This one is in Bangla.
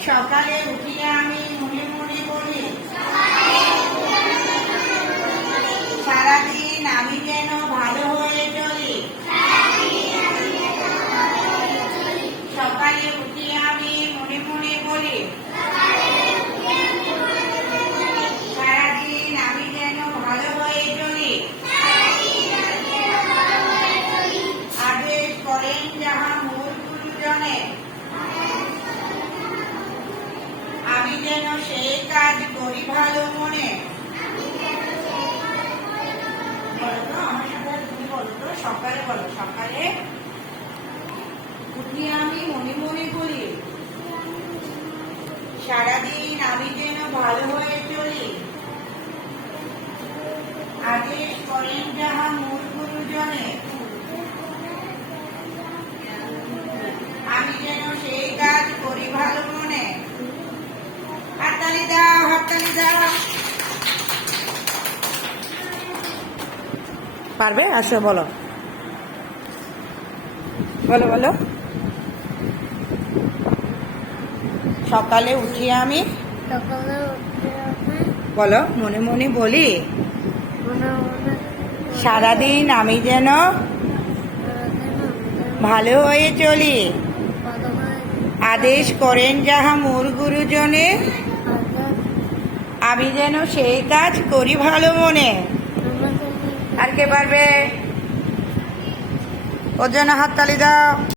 সকালে উঠিয়ে আমি যেন সেই কাজ করি ভালো মনে। বলো আমার সাথে তুমি বলো সকালে বলো সকালে উঠি আমি মনে মনে বলি সারাদিন আমি যেন ভালো হয়ে চলি। আদেশ করেন যাহা মূল পারবে? আসো বলো। বলো বলো। সকালে উঠি আমি। বলো মনে মনে বলি। সারাদিন আমি যেন ভালো হয়ে চলি। আদেশ করেন যাহা মোর গুরুজনে। আমি যেন সেই কাজ করি ভালো মনে। আর কে পারবে? ওর জন্য হাততালি দাও।